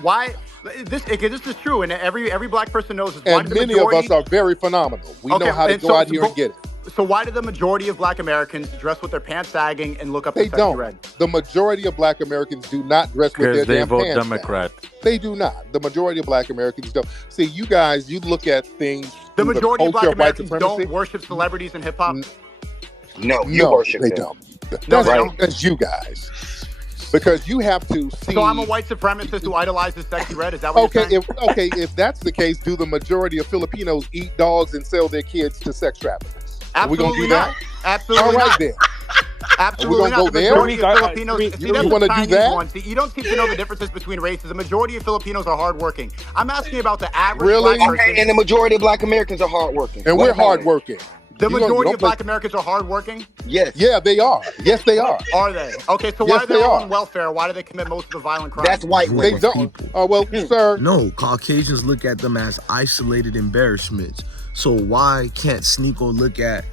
question. Why this is true, and every black person knows this. Why And many of us are very phenomenal. We know how to go out here and get it. So why do the majority of black Americans dress with their pants sagging and look up They to Sexy don't. Red? The majority of black Americans do not dress with their damn pants Democrat. sagging. They do not. The majority of black Americans don't. See, you guys, you look at things. The majority of black Americans white don't worship celebrities in hip hop. No, you worship they them. don't. That's you guys. Because you have to see. So I'm a white supremacist who idolizes Sexy Red. Is that what you're saying? If that's the case, do the majority of Filipinos eat dogs and sell their kids to sex traffickers? Absolutely Are we gonna do not. that? Absolutely All right not. then. Absolutely not. Go The there? majority of Filipinos. You want to do that? One. See, you don't seem to know the differences between races. The majority of Filipinos are hardworking. I'm asking about the average Really? black person. Okay, and the majority of black Americans are hardworking. And we're hardworking. The majority of black Americans are hardworking? Yes. Yeah, they are. Yes, they are. Are they? Okay, so why are they on welfare? Why do they commit most of the violent crimes? That's white They don't. Oh, well, sir. No, Caucasians look at them as isolated embarrassments. So why can't SNEAKO look at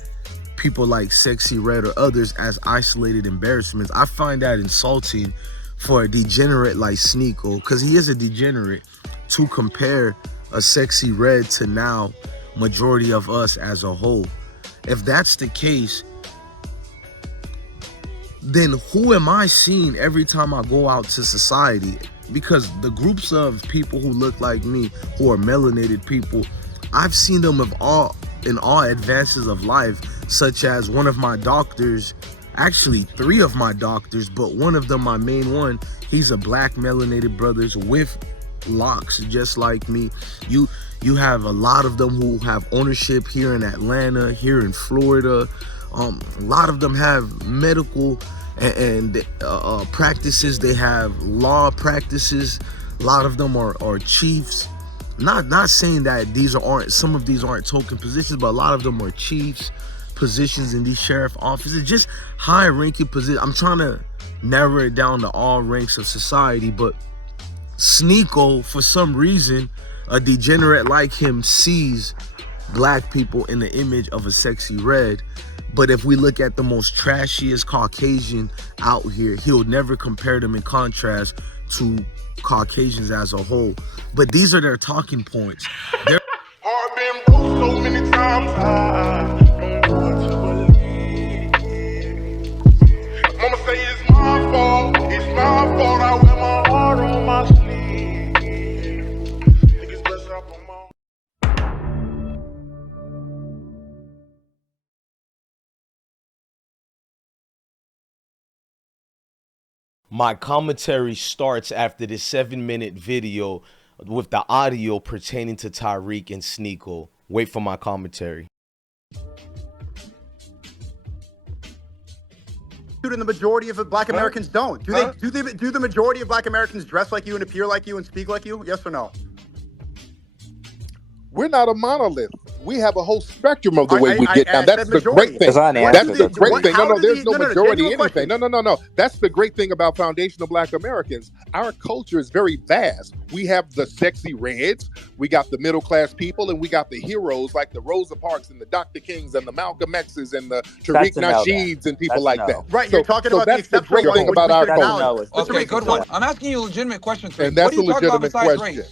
people like Sexy Red or others as isolated embarrassments? I find that insulting for a degenerate like SNEAKO, because he is a degenerate, to compare a Sexy Red to now majority of us as a whole. If that's the case, then who am I seeing every time I go out to society? Because the groups of people who look like me, who are melanated people, I've seen them in all advances of life, such as one of my doctors, actually 3 of my doctors, but one of them, my main one, he's a black melanated brothers with locks just like me. You have a lot of them who have ownership here in Atlanta, here in Florida. A lot of them have medical and practices. They have law practices. A lot of them are chiefs. Not saying that some of these aren't token positions, but a lot of them are chiefs, positions in these sheriff offices, just high-ranking positions. I'm trying to narrow it down to all ranks of society, but SNEAKO, for some reason, a degenerate like him, sees black people in the image of a Sexy Red. But if we look at the most trashiest Caucasian out here, he'll never compare them in contrast to Caucasians as a whole. But these are their talking points. I've been broke so many times, I don't know what to believe. Mama say it's my fault, I wear my heart on my sleeve. My commentary starts after this 7-minute video with the audio pertaining to Tariq and SNEAKO. Wait for my commentary. And the majority of black Americans don't. Do the majority of black Americans dress like you and appear like you and speak like you? Yes or no? We're not a monolith. We have a whole spectrum of the way we get down. That's the great thing. That's the great thing. No, there's no majority anything. No. That's the great thing about foundational black Americans. Our culture is very vast. We have the Sexy Reds, we got the middle class people, and we got the heroes like the Rosa Parks and the Dr. Kings and the Malcolm X's and the Tariq Nasheeds and people like that. Right, you're talking about that's the great thing about our culture. Okay, good one. I'm asking you a legitimate question. And that's a legitimate question.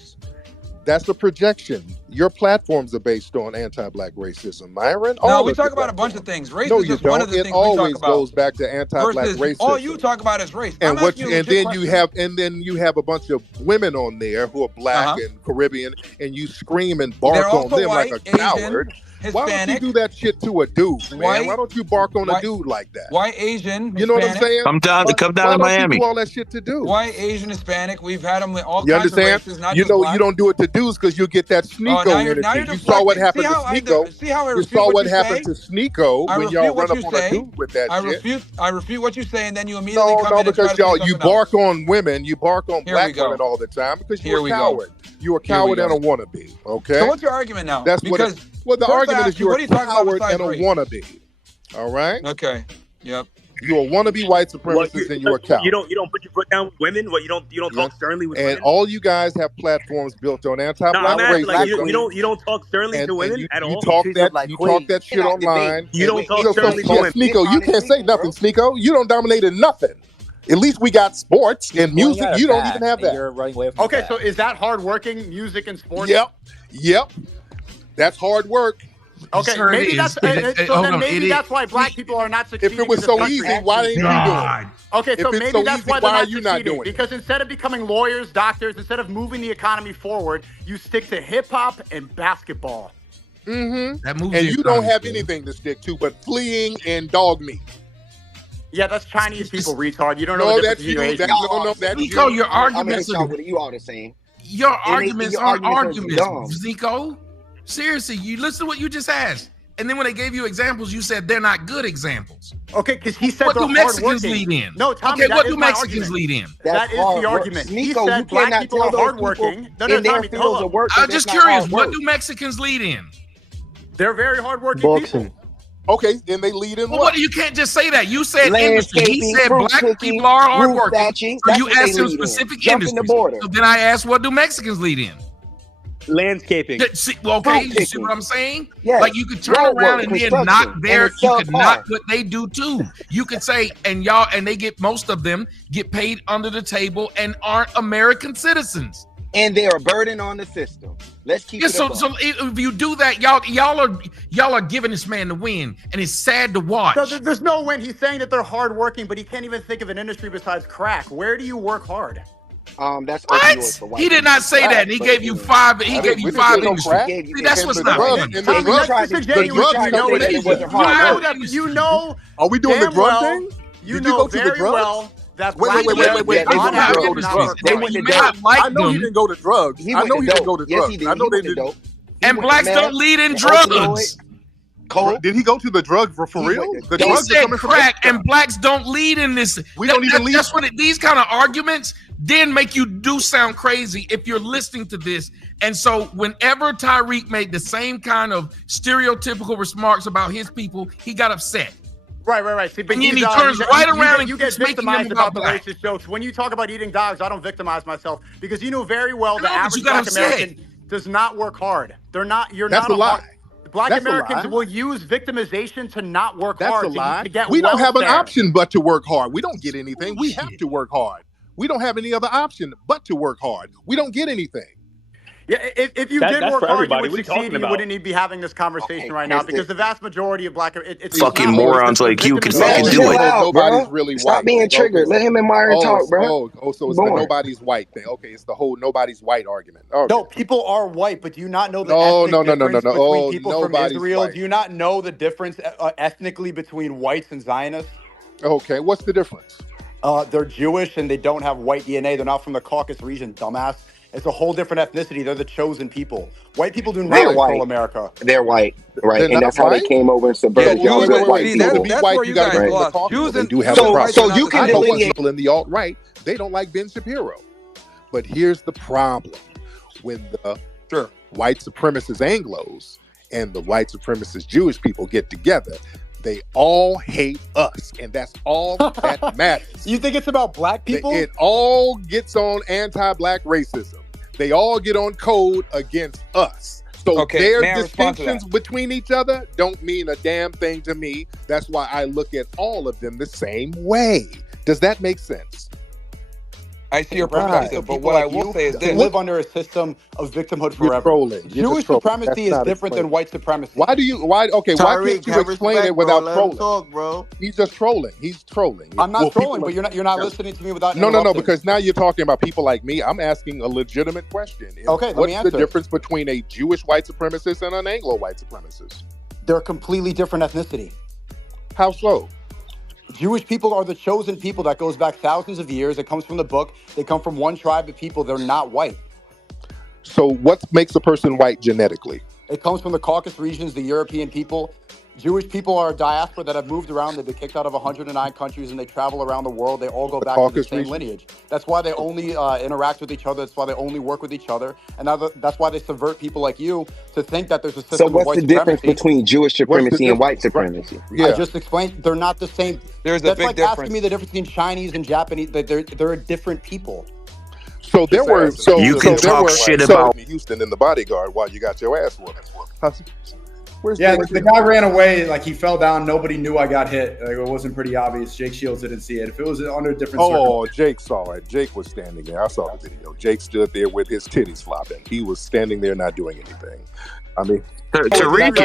That's a projection. Your platforms are based on anti-black racism, Myron. No, we talk about a bunch of things. Race is just one of the things we talk about. It always goes back to anti-black racism. All you talk about is race. And then you have a bunch of women on there who are black and Caribbean, and you scream and bark on them white, like a coward. Hispanic, why don't you do that shit to a dude, man? Why don't you bark on a dude like that? White, Asian, Hispanic. You know what I'm saying? Come down to Miami. You do all that shit to dudes. White, Asian, Hispanic. We've had them with all you kinds understand? of races, not you just know, black. you don't do it to dudes because you'll get that SNEAKO energy. You saw what happened to SNEAKO. You saw what happened to SNEAKO when y'all run up on a dude with that shit. I refute what you say, and then you immediately come in and because try to you bark on women, you bark on black women all the time because you're a coward. You're a coward and a wannabe. Okay. So what's your argument now? That's what. Well, the argument is you're a coward and a wannabe. All right. Okay. Yep. You're a wannabe white supremacist and you're a coward. You don't put your foot down with women. What you don't talk sternly with women. And all you guys have platforms built on anti-black racism. Like, you don't talk sternly to women at all. You talk that shit online. You don't talk sternly to women. SNEAKO, you can't say nothing, SNEAKO. You don't dominate in nothing. At least we got sports and You're music. running out of You don't fast, even have and that. You're running away from Okay, the so fact. is that hardworking music and sports? Yep. That's hard work. Okay, Sir, it maybe is. that's maybe that's why black people are not succeeding. If it was in this so country. easy, why ain't you doing it? Okay, If so it's maybe so that's easy, why they're why not are you not succeeding. doing it? Because instead of becoming lawyers, doctors, instead of moving the economy forward, you stick to hip hop and basketball. Mm-hmm. That moves And the you don't economy, have bro. anything to stick to but fleeing and dog meat. Yeah, that's Chinese people, retard. You don't know No, the that's difference between you. Asian. No, that's Nico, you. your I'm gonna arguments hit are y'all with you all the same. your And arguments your aren't arguments are arguments, Zico. Seriously, you listen to what you just asked. And then when they gave you examples, you said they're not good examples. Okay, because he said What they're do Mexicans hardworking. lead in? No, Tommy, okay, that what is do my Mexicans argument. lead in? That is hard the work. argument. He Nico, you said black cannot people tell are those hardworking. people No, in their Tommy, fields hold of up. work. I'm that just that's not curious, hard what work. do Mexicans lead in? They're very hardworking people. Okay, and they lead in Well, what? you can't just say that. You said industry. He Landscaping, said fruit black picking, people are roof hardworking. thatching. So That's you what they asked him lead in. specific Jumping the industries. border. So then I asked, what do Mexicans lead in? Landscaping. Well, okay, Fruit you see picking. what I'm saying? Yes. Like you could turn Road around work, and then construction, knock and their, it's you could subpar. knock what they do too. You could say, and they get, most of them get paid under the table and aren't American citizens. And they're a burden on the system. Let's keep Yeah, it so above. if you do that, y'all are giving this man the win, and it's sad to watch. No, there's no win. He's saying that they're hardworking, but he can't even think of an industry besides crack. Where do you work hard? That's What? opioids for white He did people. not say that. And he But gave you again, five. He I gave didn't- you we didn't five say no industries. crack. See, that's And what's the not drugs- funny. and the Tommy, drugs- that's disingenuous. the drugs You know are that. crazy. You know Are we doing the damn drug well. thing? You Did know you go to the very drugs? well that Wait, black wait. Americans Yeah, they on went to average go do to not drugs. work They hard. went You to may not dope. like I know he them, didn't go to drugs. He I went know to he didn't go dope. to Yes, drugs. he did. I know He they went to didn't. dope. and blacks don't lead in drugs. Did he go to the drugs for He real? went to The He drugs are said coming from crack, Africa. and blacks don't lead in this. We don't even lead. That's what these kind of arguments then make you do sound crazy if you're listening to this. And so whenever Tariq made the same kind of stereotypical remarks about his people, he got upset. Right. See, but And then he he's, turns right around and you get keeps making victimized them about about the black. racist jokes. When you talk about eating dogs, I don't victimize myself because you know very well the I know, but average you got black upset. American does not work hard. They're not. You're That's not a lie. Black That's a Americans lie. will use victimization to not work That's hard. a lie. To get We don't have an welfare. option but to work hard. We don't get anything. We have Bullshit. to work hard. We don't have any other option but to work hard. We don't get anything. Yeah, if you did That's work for hard, you everybody. would What are you succeed. talking You about? wouldn't need to be having this conversation Okay, right now here's because the- the vast majority of black it's Fucking not morons like you can fucking Man, do chill it. out, Nobody's bro. really Stop white. being Okay, triggered. Let him and Myron talk, bro. So it's the Boring. nobody's white thing. Okay, it's the whole nobody's white argument. Okay. No, people are white, but do you not know the No, ethnic no. difference between Oh, people from nobody's Israel? white. Do you not know the difference ethnically between whites and Zionists? Okay, what's the difference? They're Jewish and they don't have white DNA. They're not from the Caucasus region, dumbass. It's a whole different ethnicity. They're the chosen people. White people do not They're control white. America. They're white, right? They're And not that's how they white? came over and subverted Yeah, y'all wait, good wait, white wait. See, people. that's white, where you you gotta guys be from the lost. Caucasus. Jews They and do have Jews a and problem. whites are So not you the can I same. know what delineate. people in the alt-right, they don't like Ben Shapiro. But here's the problem. When the Sure. white supremacist Anglos and the white supremacist Jewish people get together, they all hate us. And that's all that matters. You think it's about black people? It all gets on anti-black racism. They all get on code against us. So Okay, their may I respond to distinctions between each other don't mean a damn thing to me. That's why I look at all of them the same way. Does that make sense? I see your Right. perspective, but what I will say is they this. live under a system of victimhood You're forever. trolling. You're Jewish just trolling. supremacy That's is not different than explained. white supremacy. Why can't you have explain respect, it without bro. Let him trolling? talk, bro. He's just trolling. He's trolling. I'm not Well, people trolling, but like- you're not listening to me without No, interrupting. because now you're talking about people like me. I'm asking a legitimate question. Okay, let me What's answer. the difference between a Jewish white supremacist and an Anglo white supremacist? They're a completely different ethnicity. How so? Jewish people are the chosen people that goes back thousands of years. It comes from the book. They come from one tribe of people. They're not white. So what makes a person white genetically? It comes from the Caucasus regions, the European people. Jewish people are a diaspora that have moved around. They've been kicked out of 109 countries and they travel around the world. They all go back to the Caucasus same region? lineage. That's why they only interact with each other. That's why they only work with each other. And that's why they subvert people like you to think that there's a system So of what's white the difference supremacy. between Jewish What's the supremacy and white difference? supremacy? Yeah. I just explained they're not the same. There's a That's big like difference. asking me the difference between Chinese and Japanese. They're a different people. So there were You can talk shit about Houston in The Bodyguard while you got your ass whooped. The guy ran away. Like, he fell down. Nobody knew I got hit. Like, it wasn't pretty obvious. Jake Shields didn't see it. If it was under different circumstances. Jake saw it. Jake was standing there. I saw the video. Jake stood there with his titties flopping. He was standing there not doing anything. I mean, Tariq,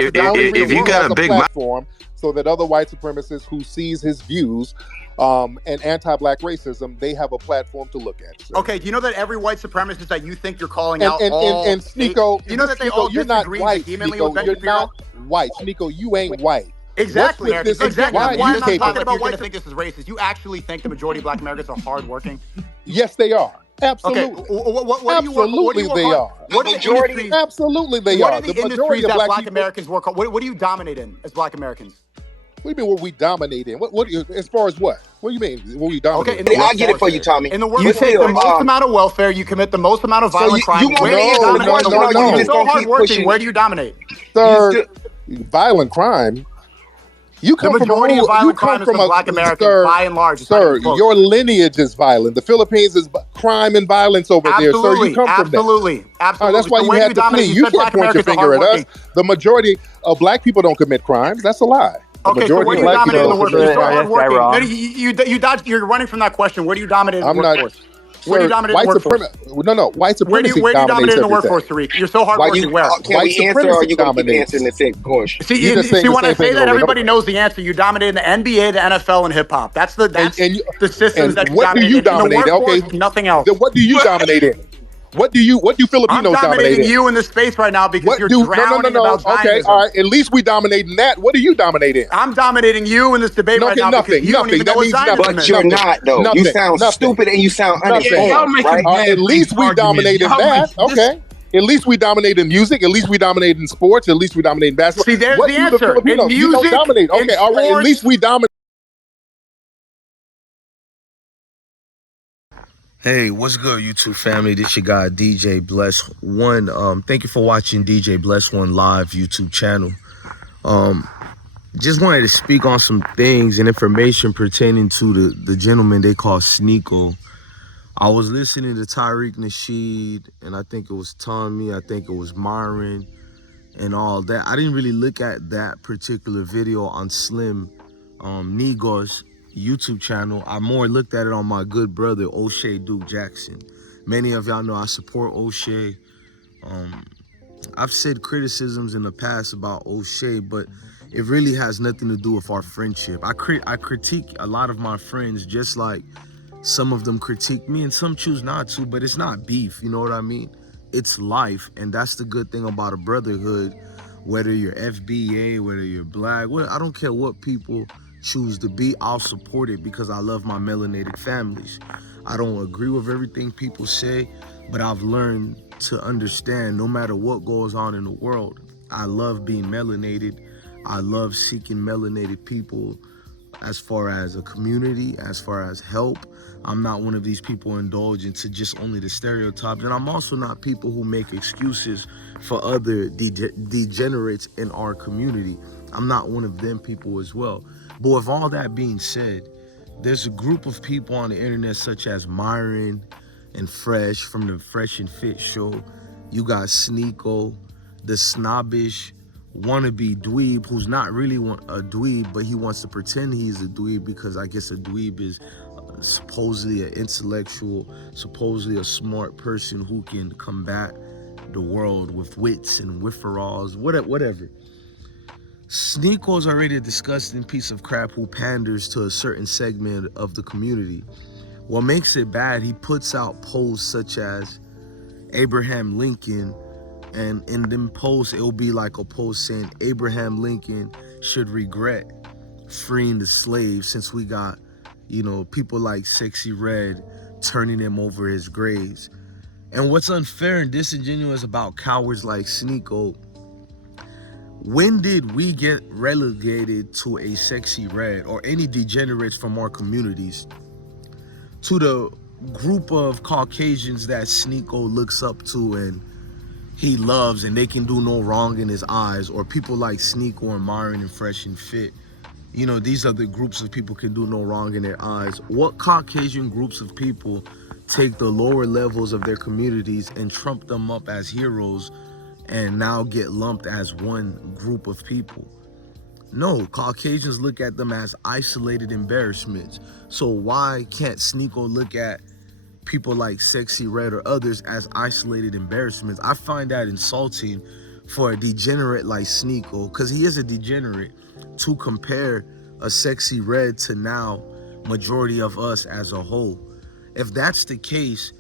if you got a big platform so that other white supremacists who sees his views and anti-black racism, they have a platform to look at. So. Okay, do you know that every white supremacist that you think you're calling out and SNEAKO, you know that they all you're not white, SNEAKO, you're not white. SNEAKO, you ain't white. Exactly. Why I'm not talking about white think this is racist. You actually think the majority of black Americans are hardworking? Yes, they are. Absolutely. Okay. Absolutely, they are. What are the industries? Absolutely, they what are. What are the industries that black Americans work on? What do you dominate in as black Americans? What do you mean? What we dominate in? What? As far as what? What do you mean? What we dominate? Okay, I'll get it for you, Tommy. In the world, you take the most amount of welfare. You commit the most amount of violent crime. You're so hardworking. Where do you dominate? Sir, violent crime. You come the majority of violent crime is from black Americans, by and large. Sir, your lineage is violent. The Philippines is crime and violence over there. Sir, you come from that. Absolutely. That's why you had to flee. You can't point your finger at us. The majority of black people don't commit crimes. That's a lie. Okay, so where do you dominate in the workforce? You're running from that question. Where do you dominate in the workforce? Where do you dominate in the workforce? White supremacy where do you dominate in the workforce, Tariq? You're so hardworking. Where? Can we answer, or are you going to keep answering the same question? See, when I say that, everybody knows the answer. You dominate in the NBA, the NFL, and hip hop. That's the systems that you dominate in. What do you dominate? Okay, nothing else. Then what do you dominate in? What do Filipinos dominate in? I'm dominating you in the space right now because you're drowning about Zionism. Okay, all right. At least we dominate in that. What do you dominate in? I'm dominating you in this debate right now because you don't even know what Zionism is. But you're not, though. You sound stupid and you sound uninformed, right? At least we dominate in that. Okay. At least we dominate in music. At least we dominate in sports. At least we dominate in basketball. See, there's the answer. In music, you don't dominate. Okay, all right. At least we dominate. Hey, what's good, YouTube family? This your guy, DJ Bless One. Thank you for watching DJ Bless One live YouTube channel. Just wanted to speak on some things and information pertaining to the gentleman they call SNEAKO. I was listening to Tariq Nasheed, and I think it was Tommy, I think it was Myron, and all that. I didn't really look at that particular video on Slim Nigo's YouTube channel. I more looked at it on my good brother O'Shea Duke Jackson. Many of y'all know I support O'Shea. I've said criticisms in the past about O'Shea, but it really has nothing to do with our friendship. I critique a lot of my friends, just like some of them critique me and some choose not to, but it's not beef, you know what I mean? It's life, and that's the good thing about a brotherhood. Whether you're FBA, whether you're black, I don't care what people choose to be, I'll support it because I love my melanated families. I don't agree with everything people say, but I've learned to understand no matter what goes on in the world, I love being melanated. I love seeking melanated people as far as a community, as far as help. I'm not one of these people indulge into just only the stereotypes, and I'm also not people who make excuses for other degenerates in our community. I'm not one of them people as well. But with all that being said, there's a group of people on the internet such as Myron and Fresh from the Fresh and Fit show. You got SNEAKO, the snobbish wannabe dweeb who's not really a dweeb, but he wants to pretend he's a dweeb because I guess a dweeb is supposedly an intellectual, supposedly a smart person who can combat the world with wits and whifferalls, whatever. SNEAKO's already a disgusting piece of crap who panders to a certain segment of the community. What makes it bad, he puts out posts such as Abraham Lincoln, and in them posts, it'll be like a post saying Abraham Lincoln should regret freeing the slaves since we got, people like Sexy Red turning him over his graves. And what's unfair and disingenuous about cowards like SNEAKO, when did we get relegated to a Sexy Red or any degenerates from our communities to the group of Caucasians that SNEAKO looks up to and he loves and they can do no wrong in his eyes, or people like SNEAKO and Myron and Fresh and Fit? These are the groups of people can do no wrong in their eyes. What Caucasian groups of people take the lower levels of their communities and trump them up as heroes and now get lumped as one group of people. No, Caucasians look at them as isolated embarrassments. So why can't SNEAKO look at people like Sexy Red or others as isolated embarrassments? I find that insulting for a degenerate like SNEAKO, because he is a degenerate, to compare a Sexy Red to now majority of us as a whole. If that's the case,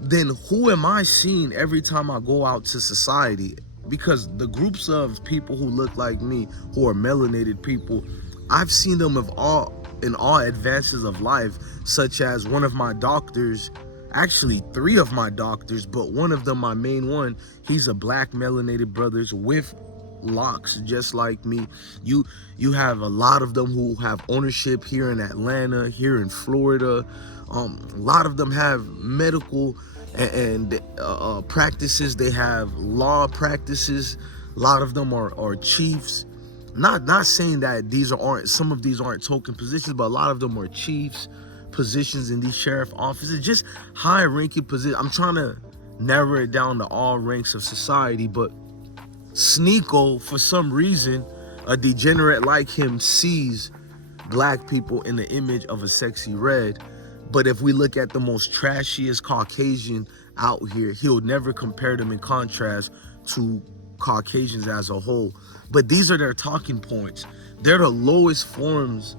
then who am I seeing every time I go out to society? Because the groups of people who look like me, who are melanated people, I've seen them in all advances of life, such as one of my doctors, actually 3 of my doctors, but one of them, my main one, he's a black melanated brothers with locks just like me. You have a lot of them who have ownership here in Atlanta, here in Florida. A lot of them have medical and practices. They have law practices. A lot of them are chiefs. Not saying that some of these aren't token positions, but a lot of them are chiefs positions in these sheriff offices, just high ranking positions. I'm trying to narrow it down to all ranks of society, but SNEAKO, for some reason, a degenerate like him, sees black people in the image of a Sexy Red. But if we look at the most trashiest Caucasian out here, he'll never compare them in contrast to Caucasians as a whole. But these are their talking points. They're the lowest forms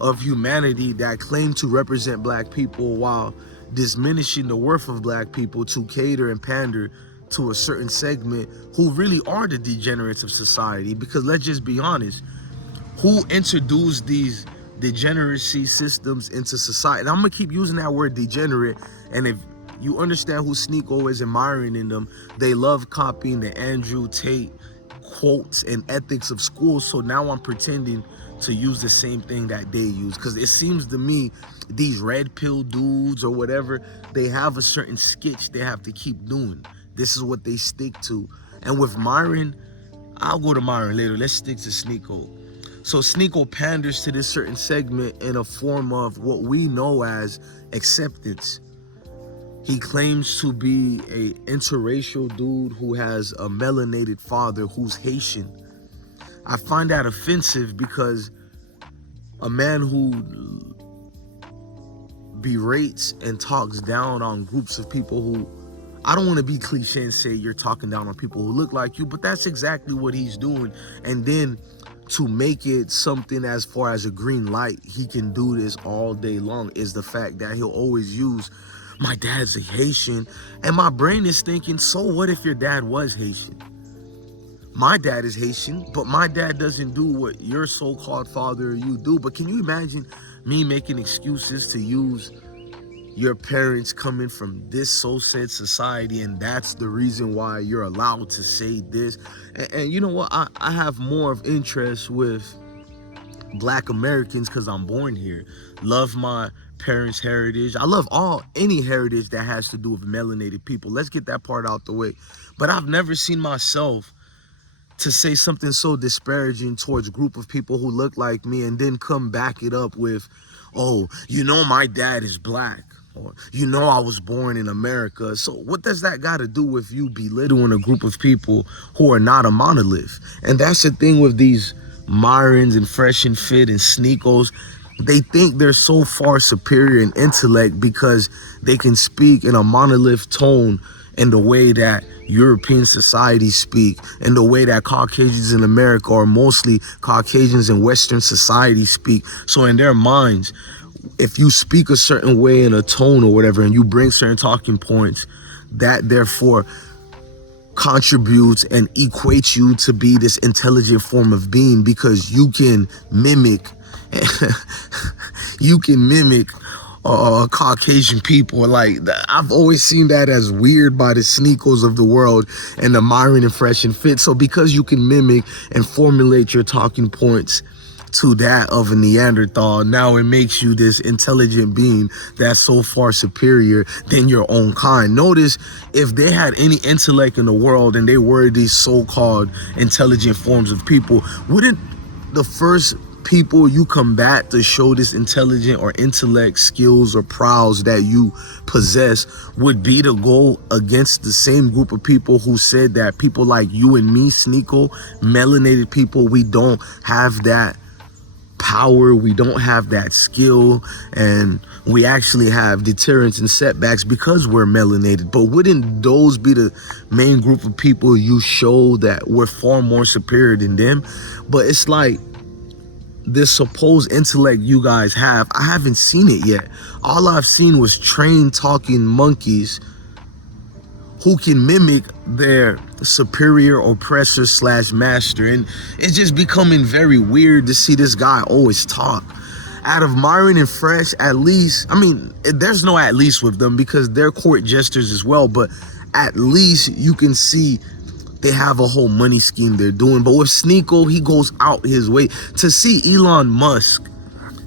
of humanity that claim to represent black people while diminishing the worth of black people to cater and pander to a certain segment who really are the degenerates of society. Because let's just be honest, who introduced these degeneracy systems into society? And I'm gonna keep using that word degenerate, and if you understand who SNEAKO is and Myron in them, they love copying the Andrew Tate quotes and ethics of school. So now I'm pretending to use the same thing that they use, because it seems to me these red pill dudes or whatever, they have a certain sketch they have to keep doing. This is what they stick to. And with Myron, I'll go to Myron later. Let's stick to SNEAKO. So SNEAKO panders to this certain segment in a form of what we know as acceptance. He claims to be a interracial dude who has a melanated father who's Haitian. I find that offensive because a man who berates and talks down on groups of people who, I don't want to be cliche and say you're talking down on people who look like you, but that's exactly what he's doing. And then to make it something as far as a green light, he can do this all day long, is the fact that he'll always use, my dad's a Haitian. And my brain is thinking, so what if your dad was Haitian? My dad is Haitian, but my dad doesn't do what your so-called father or you do. But can you imagine me making excuses to use your parents coming from this so-said society, and that's the reason why you're allowed to say this? And you know what? I have more of interest with Black Americans because I'm born here. Love my parents' heritage. I love any heritage that has to do with melanated people. Let's get that part out the way. But I've never seen myself to say something so disparaging towards a group of people who look like me and then come back it up with, oh, you know my dad is black, or you know I was born in America. So what does that got to do with you belittling a group of people who are not a monolith? And that's the thing with these Myrons and Fresh and Fit and SNEAKOs. They think they're so far superior in intellect because they can speak in a monolith tone in the way that European societies speak, and the way that Caucasians in America, or mostly Caucasians in Western society, speak. So in their minds, if you speak a certain way in a tone or whatever, and you bring certain talking points, that therefore contributes and equates you to be this intelligent form of being, because you can mimic Caucasian people. Like, I've always seen that as weird by the SNEAKOs of the world and the Myron and Fresh and Fit. So because you can mimic and formulate your talking points to that of a Neanderthal, now it makes you this intelligent being that's so far superior than your own kind. Notice, if they had any intellect in the world and they were these so-called intelligent forms of people, wouldn't the first people you combat to show this intelligent or intellect, skills, or prowess that you possess would be to go against the same group of people who said that people like you and me, SNEAKO, melanated people, we don't have that power, we don't have that skill, and we actually have deterrence and setbacks because we're melanated. But wouldn't those be the main group of people you show that we're far more superior than them? But it's like, this supposed intellect you guys have, I haven't seen it yet. All I've seen was trained talking monkeys who can mimic their superior oppressor slash master. And it's just becoming very weird to see this guy always talk. Out of Myron and Fresh, at least, I mean, there's no at least with them because they're court jesters as well, but at least you can see they have a whole money scheme they're doing. But with SNEAKO, he goes out his way. To see Elon Musk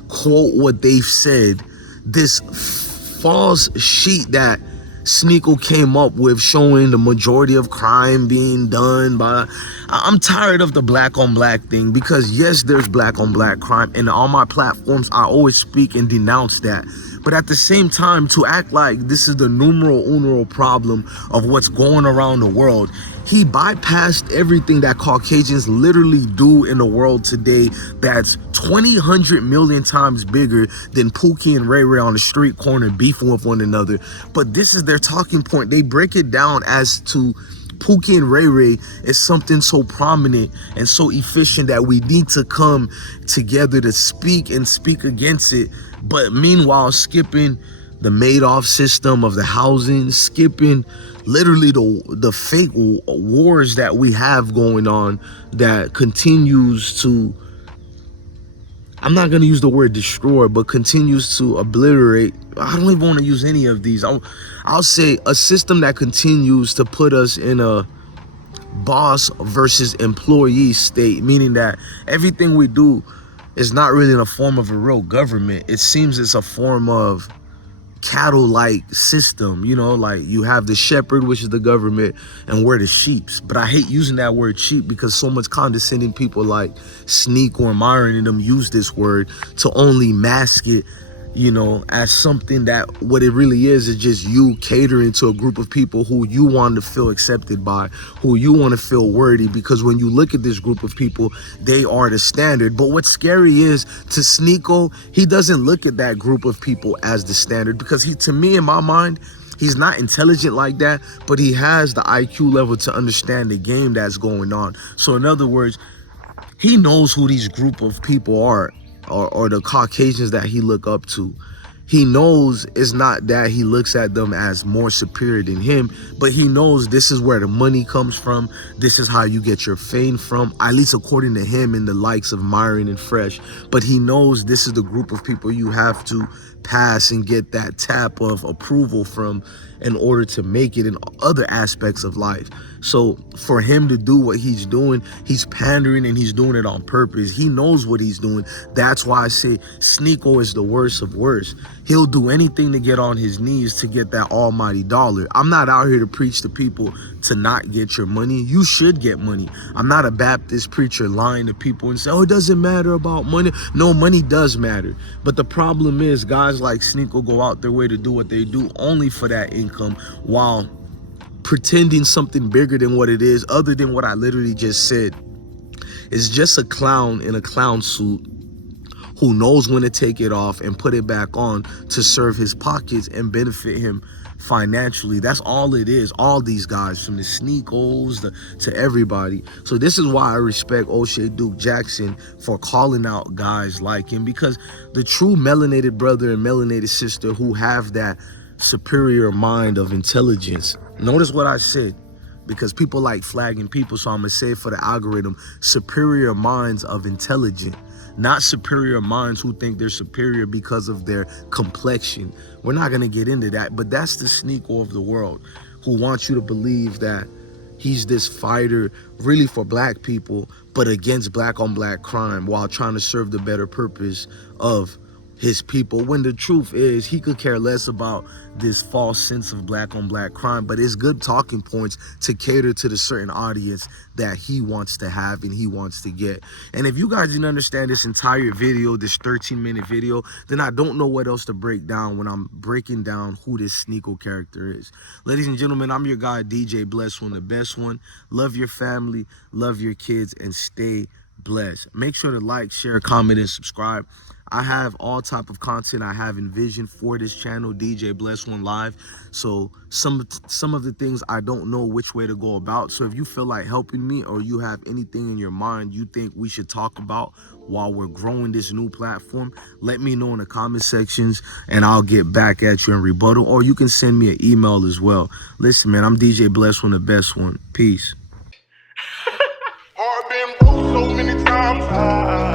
quote what they've said, this false sheet that SNEAKO came up with showing the majority of crime being done by, I'm tired of the black on black thing, because yes, there's black on black crime, and on my platforms I always speak and denounce that. But at the same time, to act like this is the numero uno problem of what's going around the world, he bypassed everything that Caucasians literally do in the world today that's 100 million times bigger than Pookie and Ray Ray on the street corner beefing with one another. But this is their talking point. They break it down as to Pookie and Ray Ray is something so prominent and so efficient that we need to come together to speak and speak against it. But meanwhile, skipping the Madoff system of the housing, skipping literally the fake wars that we have going on that continues to, I'm not going to use the word destroy, but continues to obliterate. I don't even want to use any of these. I'll say a system that continues to put us in a boss versus employee state, meaning that everything we do is not really in a form of a real government. It seems it's a form of cattle-like system, you know, like you have the shepherd, which is the government, and we're the sheeps. But I hate using that word sheep because so much condescending people like SNEAKO or Myron and them use this word to only mask it, you know, as something that what it really is just you catering to a group of people who you want to feel accepted by, who you want to feel worthy, because when you look at this group of people, they are the standard. But what's scary is to SNEAKO, he doesn't look at that group of people as the standard, because he, to me, in my mind, he's not intelligent like that, but he has the IQ level to understand the game that's going on. So in other words, he knows who these group of people are, or the Caucasians that he look up to. He knows it's not that he looks at them as more superior than him, but he knows this is where the money comes from. This is how you get your fame from, at least according to him and the likes of Myron and Fresh. But he knows this is the group of people you have to pass and get that tap of approval from in order to make it in other aspects of life. So for him to do what he's doing, he's pandering, and he's doing it on purpose. He knows what he's doing. That's why I say SNEAKO is the worst of worst. He'll do anything to get on his knees to get that almighty dollar. I'm not out here to preach to people to not get your money. You should get money. I'm not a Baptist preacher lying to people and say, oh, it doesn't matter about money. No, money does matter. But the problem is guys like SNEAKO go out their way to do what they do only for that income, while pretending something bigger than what it is, other than what I literally just said. It's just a clown in a clown suit who knows when to take it off and put it back on to serve his pockets and benefit him financially. That's all it is. All these guys, from the SNEAKOs to everybody. So this is why I respect O'Shea Duke Jackson for calling out guys like him, because the true melanated brother and melanated sister who have that superior mind of intelligence, notice what I said, because people like flagging people, so I'm gonna say it for the algorithm: superior minds of intelligence, not superior minds who think they're superior because of their complexion. We're not gonna get into that, but that's the SNEAKO of the world, who wants you to believe that he's this fighter really for black people, but against black on black crime, while trying to serve the better purpose of his people, when the truth is he could care less about this false sense of black on black crime, but it's good talking points to cater to the certain audience that he wants to have and he wants to get. And if you guys didn't understand this entire video, this 13-minute video, then I don't know what else to break down when I'm breaking down who this SNEAKO character is. Ladies and gentlemen, I'm your guy, DJ Bless One, the best one. Love your family, love your kids, and stay blessed. Make sure to like, share, comment, and subscribe. I have all type of content I have envisioned for this channel, DJ Bless One Live. So some of the things I don't know which way to go about. So if you feel like helping me, or you have anything in your mind you think we should talk about while we're growing this new platform, let me know in the comment sections and I'll get back at you in rebuttal. Or you can send me an email as well. Listen, man, I'm DJ Bless One, the best one. Peace. I've been broke so many times.